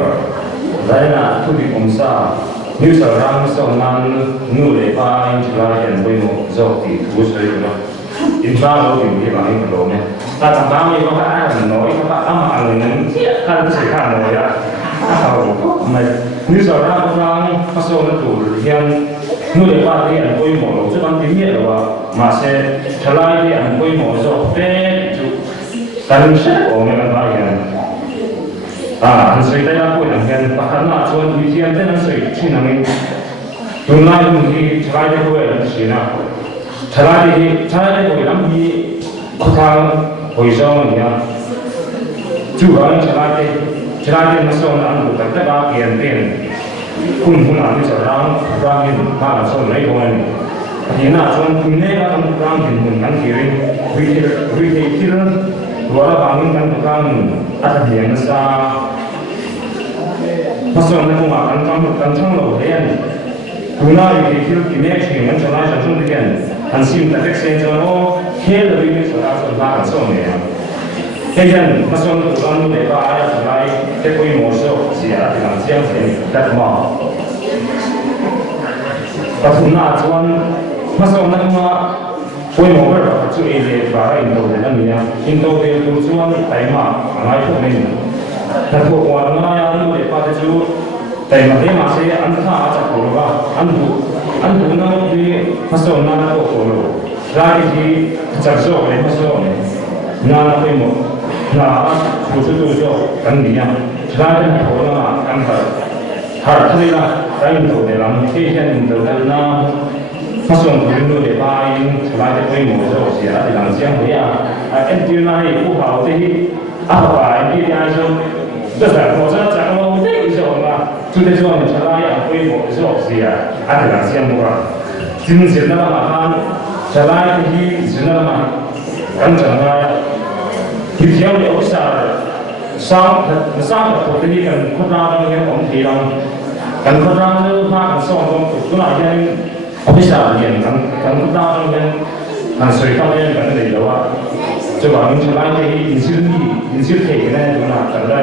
Speaker, Zaina Tudi Kumsa, New Saram Sonan, New Lepa, in July and Wimo, Zoti, Wusway, in Tralo, in Gilang Rome. That's a family of Adam, no, if I'm and can't say Kanoya. My New Saram, Pasona to him, New Lepa, and Wimo, to Antimia, Mase, Talai, and Wimo, so fair to Tansha or Megan. Anh suy thấy là cuối năm gần bắt đầu là chọn vị trí anh tên suy chỉ là mình hôm nay mình đi chơi cái buổi là gì nào chơi cái buổi lắm thì có thằng hồi sau mình nhá chú bạn chơi cái nó xong là anh cũng tất cả tiền cũng làm cái sở đang mình ta là xong lấy của anh thì là chọn cũng nên là anh đang mình ăn kiêng vì thế gọi là bằng những cái ăn hiện sa Pasal nak makan kancang loh kan, guna ini kita image dengan cara macam ni kan, hansim tak eksen jono, hal lebih soal soal soalnya. Kan pasal tu orang tu lepas ayat mulai tekoi moso siapa dengan siapa ni tak mau. Pasal nak tuan pasal nak koi mau tu ini barang itu dengan ni ya, itu dia tujuan tema, angai tu ni. Tapi orang yang itu lepas itu, tapi masih antara aja kalau andu nak di pasal nak kalau lagi di terjauh di pasal ni, nak apa nak tujuh kan dia, lagi kalau nak har tu lah, lain tu dalam kehidupan tu dalam pasal itu lepas ini lagi koi mau siapa dalam siang dia, entry naik kuhau teh apa ini dia tu. 这在火车站我这个时候嘛，就在说你车拉要规模的时候是啊，还是两项目啊。今天那么他车拉的是那么完整啊，一条留下上个土地跟扩张那个问题啦，跟扩张呢他跟上中国那边不下点跟扩张那边跟水方面跟那个啊。 就话你出来嘅燃燒期咧，咁啊，就咧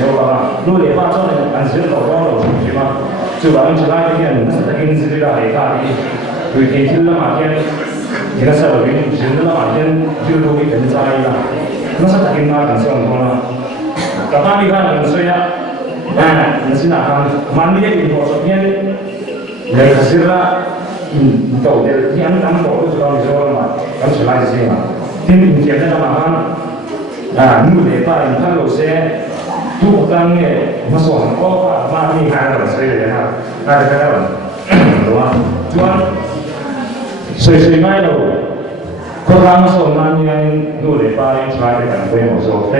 有話攞嚟翻出嚟燃燒頭光路住嘛，就話你出來嘅人實在經濟啦係大啲，佢地鐵啦嘛天，而家社會邊轉啦嘛天，就都會緊張啦，咁實在經濟緊張講啦，咁翻呢間唔衰啊，唔先啊，萬呢一件貨昨天嚟實施啦，到嘅啲等貨都做到你說啦嘛，咁出來先嘛。 Ini kita nak makan, ni lepas ini kalau saya tu orang ni masuk apa mana ni ada saya dah ada kan, tuan saya mai lo, kalau masuk mana yang tu lepas ini saya akan pergi masuk